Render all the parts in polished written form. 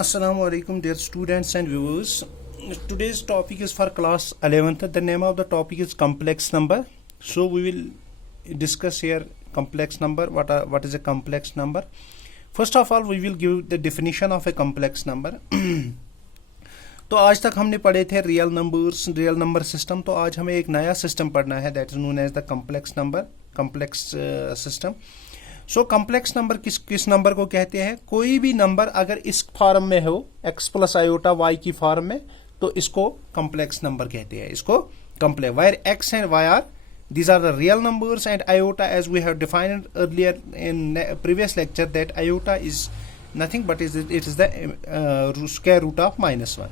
Assalamu alaikum dear students and viewers. Today's topic is for class 11th. The name of the topic is complex number. So we will discuss here complex number. What is a complex number? First of all we will give the definition of a complex number. तो आज तक हमने पढ़े थे real numbers, real number system. तो आज हमें एक नया सिस्टम पढ़ना है, that is known as the complex number, complex system. So complex number किस नंबर को कहते हैं? कोई भी नंबर अगर इस फॉर्म में हो, एक्स प्लस आयोटा वाई की फॉर्म में, तो इसको कम्प्लेक्स नंबर कहते हैं. इसको complex, where X and Y are, these are the real numbers, and iota, as we have defined earlier in previous lecture, that iota is nothing but it is the square root of -1.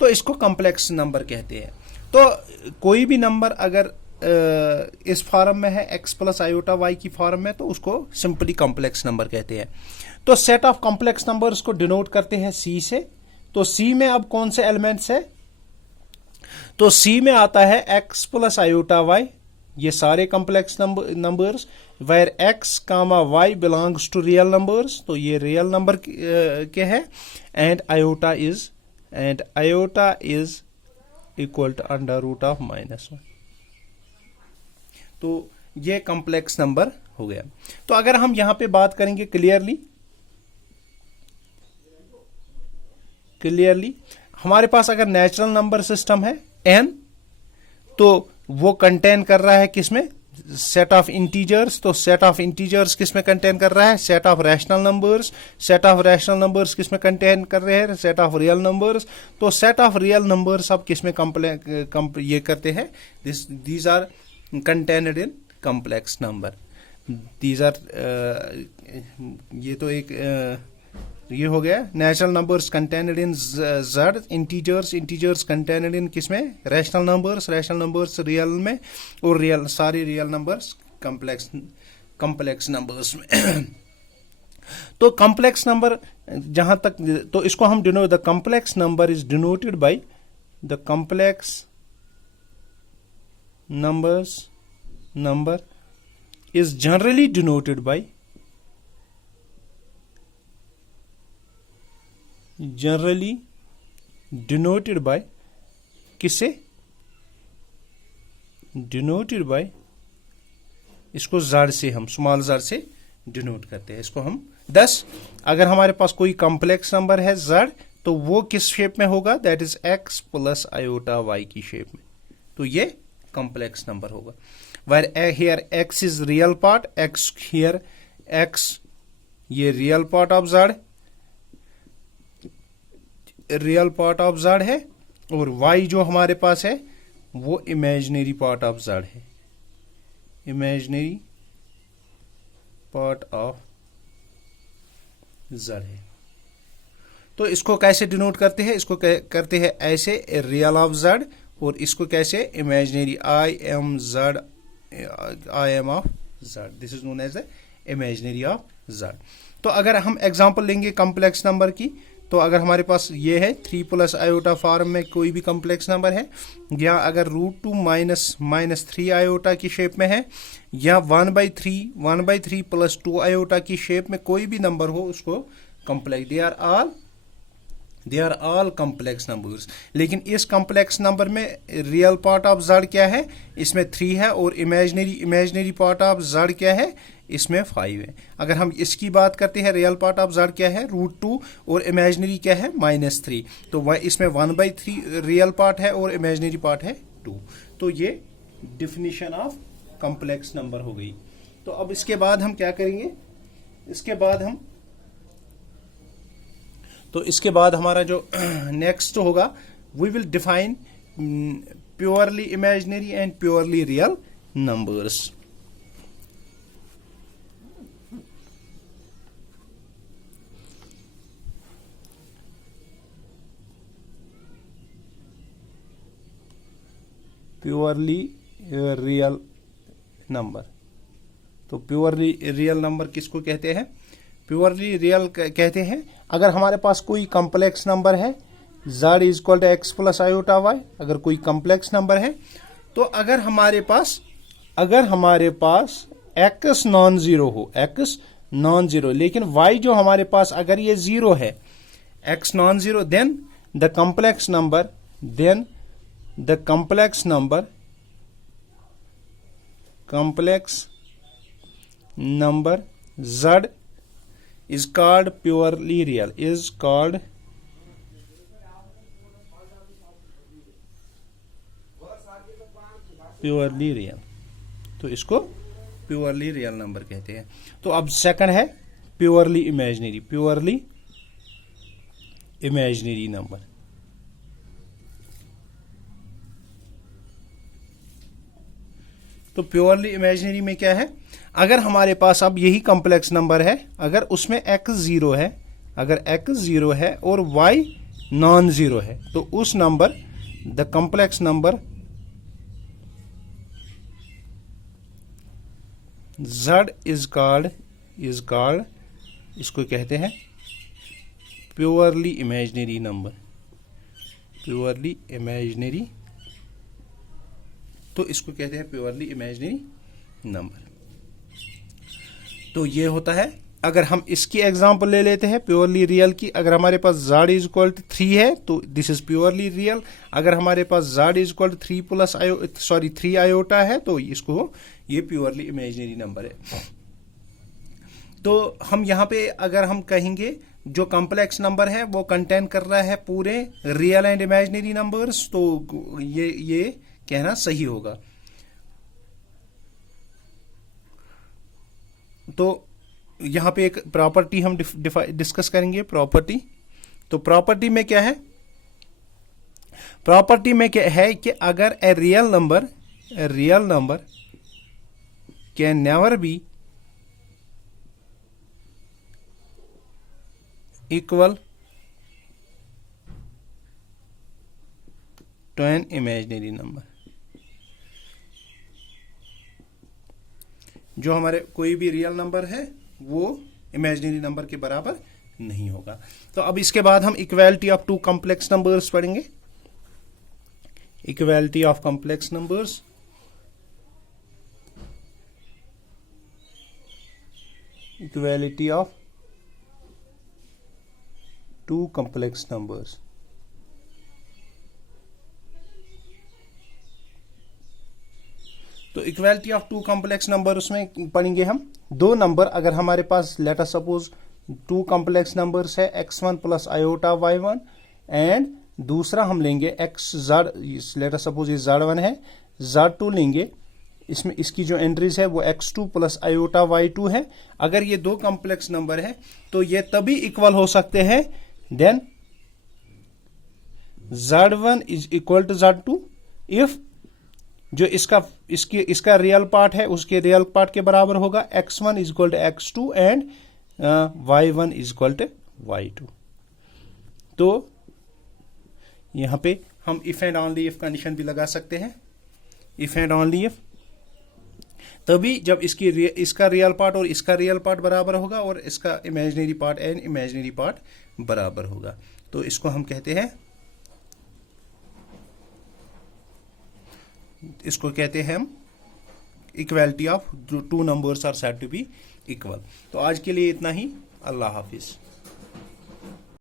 तो इसको complex number कहते हैं. तो कोई भी number अगर इस form में है, एक्स प्लस आयोटा वाई की फॉर्म में, तो उसको सिंपली कम्प्लेक्स नंबर कहते हैं. तो सेट ऑफ कम्प्लेक्स नंबर्स को डिनोट करते हैं सी से. तो सी में अब कौन से एलिमेंट्स है? तो सी में आता है एक्स प्लस आयोटा वाई, ये सारे complex numbers, where X comma Y belongs to real numbers, तो ये रियल नंबर के हैं. And iota is equal to under root of -1. तो ये कम्प्लेक्स नंबर हो गया. तो अगर हम यहां पे बात करेंगे क्लियरली हमारे पास अगर नेचुरल नंबर सिस्टम है n, तो वो कंटेन कर रहा है किसमें? Set of integers. तो सेट ऑफ इंटीजर्स किसमें कंटेन कर रहा है? Set of rational numbers. Set of rational numbers किसमें कंटेन कर रहे हैं? Set of real numbers. तो सेट ऑफ रियल नंबर्स अब किसमें ये करते हैं? These are contained in complex number. These are ये तो एक ये हो गया natural numbers contained in Z. Integers contained in किसमें? रैशनल नंबर्स रियल में, और सारे रियल नंबर्स कम्प्लेक्स नंबर्स में. तो कम्प्लेक्स नंबर जहां तक, तो इसको हम denote, the complex number is denoted by the complex number is generally denoted by किससे? डिनोटेड बाय, इसको ज़ड से, हम स्मॉल ज़ड से डिनोट करते हैं इसको हम 10. अगर हमारे पास कोई कम्प्लेक्स नंबर है ज़ड, तो वो किस शेप में होगा? That is X plus iota Y की शेप में. तो ये कम्प्लेक्स नंबर होगा. where here x is real part, x ये real part of z, real part of z है, और y जो हमारे पास है वो इमेजिनरी पार्ट ऑफ z है, इमेजिनरी पार्ट ऑफ z है. तो इसको कैसे डिनोट करते हैं? इसको करते हैं ऐसे, रियल ऑफ z, और इसको कैसे? Imaginary, I M of z. This is known as the imaginary of z. तो अगर हम एग्जांपल लेंगे कम्प्लेक्स नंबर की, तो अगर हमारे पास ये है 3 प्लस आयोटा फॉर्म में कोई भी कम्प्लेक्स नंबर है, या अगर √2 माइनस 3 आयोटा की शेप में है, या 1/3 प्लस 2 आयोटा की शेप में कोई भी नंबर हो, उसको complex, they are all complex numbers. लेकिन इस कम्प्लेक्स नंबर में रियल पार्ट ऑफ z क्या है? इसमें 3 है, और इमेजिनरी पार्ट ऑफ z क्या है? इसमें 5 है. अगर हम इसकी बात करते हैं, रियल पार्ट ऑफ z क्या है? √2, और इमेजिनरी क्या है? -3. तो इसमें 1/3 रियल पार्ट है और इमेजिनरी पार्ट है 2. तो ये डिफिनीशन ऑफ कम्प्लेक्स नंबर हो गई. तो अब इसके बाद हम क्या करेंगे? इसके बाद हमारा जो नेक्स्ट होगा, we will define purely imaginary and purely real numbers. Purely real number. तो प्योरली रियल नंबर किसको कहते हैं? प्योरली रियल कहते हैं अगर हमारे पास कोई कम्प्लेक्स नंबर है, z is equal to X plus iota Y, अगर कोई कम्प्लेक्स नंबर है, तो अगर हमारे पास x नॉन जीरो हो, लेकिन y जो हमारे पास अगर ये 0 है, x non-zero, then the complex number z is called purely real, तो इसको प्योरली रियल नंबर कहते हैं। तो अब सेकंड है प्योरली इमेजिनरी नंबर। तो प्योरली इमेजिनरी में क्या है, अगर हमारे पास अब यही कॉम्प्लेक्स नंबर है, अगर उसमें x जीरो है, और y नॉन जीरो है, तो उस number the complex number z is called इसको कहते हैं प्योरली इमेजिनरी नंबर, तो इसको कहते हैं प्योरली इमेजिनरी नंबर। तो ये होता है, अगर हम इसकी एग्जांपल ले लेते हैं प्योरली रियल की, अगर हमारे पास z इज इक्वल टू 3 है तो दिस इज प्योरली रियल। अगर हमारे पास z is equal to 3 iota है तो इसको ये प्योरली इमेजिनरी नंबर है। तो हम यहाँ पे अगर हम कहेंगे जो कॉम्प्लेक्स नंबर है वो कंटेन कर रहा है पूरे रियल एंड इमेजिनरी नंबर्स, तो ये कहना सही होगा। तो यहां पे एक प्रॉपर्टी हम डिस्कस करेंगे, प्रॉपर्टी। तो प्रॉपर्टी में क्या है, कि अगर a real number can never be equal to an imaginary number, जो हमारे कोई भी रियल नंबर है वो इमेजिनरी नंबर के बराबर नहीं होगा। तो अब इसके बाद हम equality of two complex numbers पढ़ेंगे। Equality of complex numbers, equality of two complex numbers. तो equality of two complex number उसमें पढ़ेंगे हम दो नंबर, अगर हमारे पास let us suppose two complex numbers है x1 plus iota y1, and दूसरा हम लेंगे लेट अस सपोज ये z1 है, z2 लेंगे, इसमें इसकी जो एंट्रीज है वो x2 प्लस आयोटा y2 है। अगर ये दो कॉम्प्लेक्स नंबर है तो ये तभी इक्वल हो सकते हैं then z1 is equal to z2 if जो इसका रियल पार्ट है उसके रियल पार्ट के बराबर होगा, x1 is equal to x2 and y1 is equal to y2। तो यहां पे हम if and only if condition भी लगा सकते हैं, इफ एंड ओनली इफ तभी जब इसका रियल पार्ट और इसका रियल पार्ट बराबर होगा और इसका imaginary part and imaginary part बराबर होगा। तो इसको हम कहते हैं हम equality of two numbers are said to be equal. तो आज के लिए इतना ही, अल्लाह हाफिज।